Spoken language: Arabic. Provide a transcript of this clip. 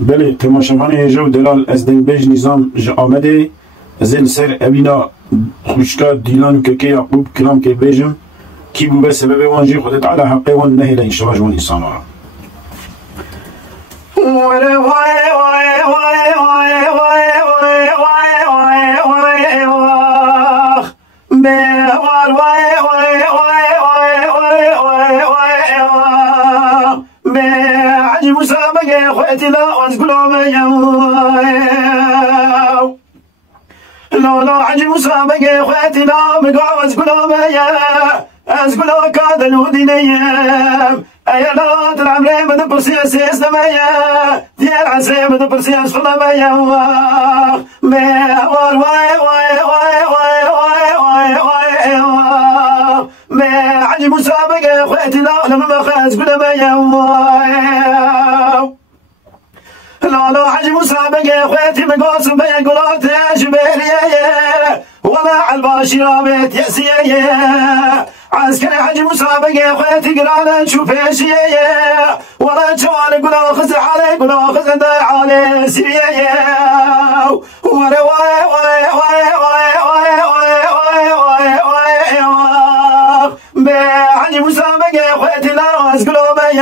بله تماشاخانه جو دلال از دنگ بیج نظام جا آمده زل سر ابینا خوشکا دیلان که که یعقوب کلام که بیجم کی بو به سبب وانجی خودت على حقه وان نهی لانشراج وان انسانا لا عجب مسابقة اخواتي لا مقاوز كلهم از كلهم كادن ودينية ايا لا العمري من برسيس اسلامية ديال عسي من برسيس فلامية واي واي واي واي واي واي واي واي عجب مسابقة اخواتي لا لما مخاز كلهم لا عجب مسابقة اخواتي مقاسم بين قلات جبالية ولا عالباشي رابط يأسية عسكري عجب مسابقة اخواتي قرانا نشوف ايشية ولا جوالي قلا خز علي قلا خز علي سرية ولا واي واي واي واي واي واي واي واي واي عجب مسابقة اخواتي لا راس قلوبي